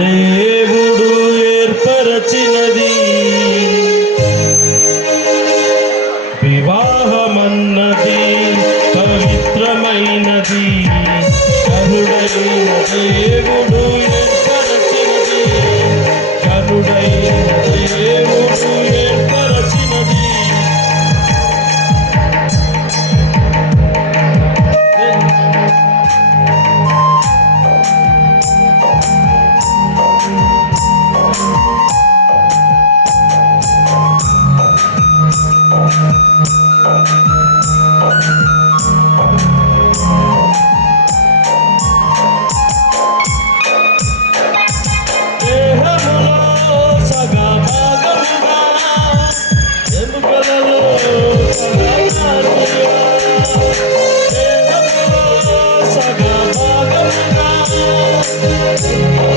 దేవుడు ఏర్పరచినది. వివాహమన్నది పవిత్రమైనది. కరుడైన దేవుడు ఏర్పరచినది. కరుడైన దేవుడు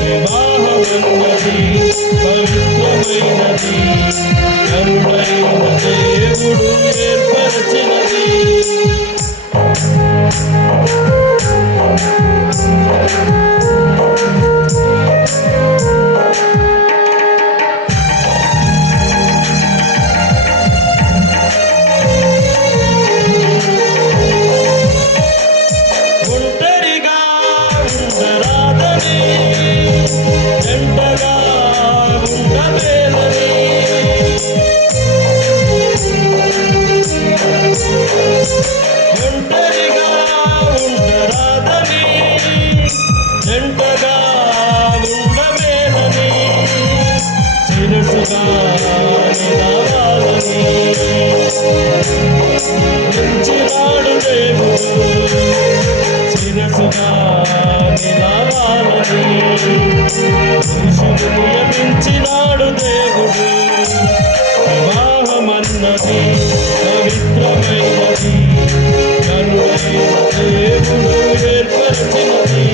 వివాహమన్నది పవిత్రమైనది కనుడైన దేవుడు ఏర్పరచినది ఒంటరిగా నిలవాలని దేవుడు. వివాహమన్నది పవిత్రమైనది. కరుణైన దేవుడు ఏర్పరిచినది.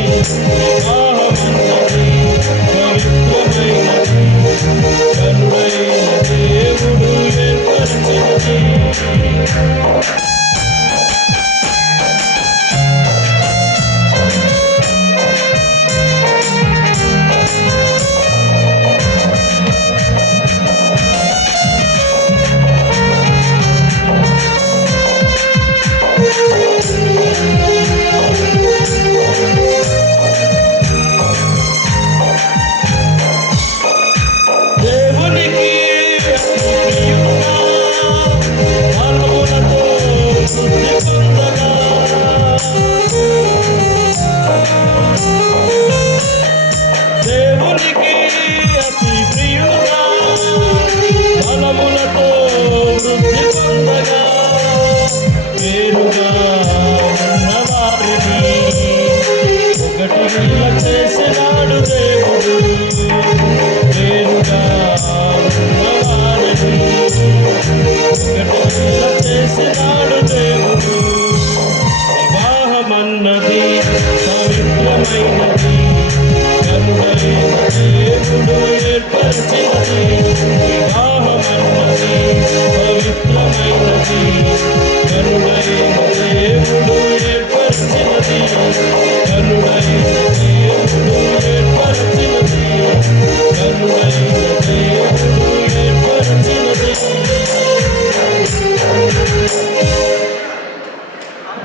మనములతో ప్రియుడా, బలములతో వృద్ధి పొందగా. చేసినాడు దేవుడు వేరుగా చేసినాడు దేవుడు.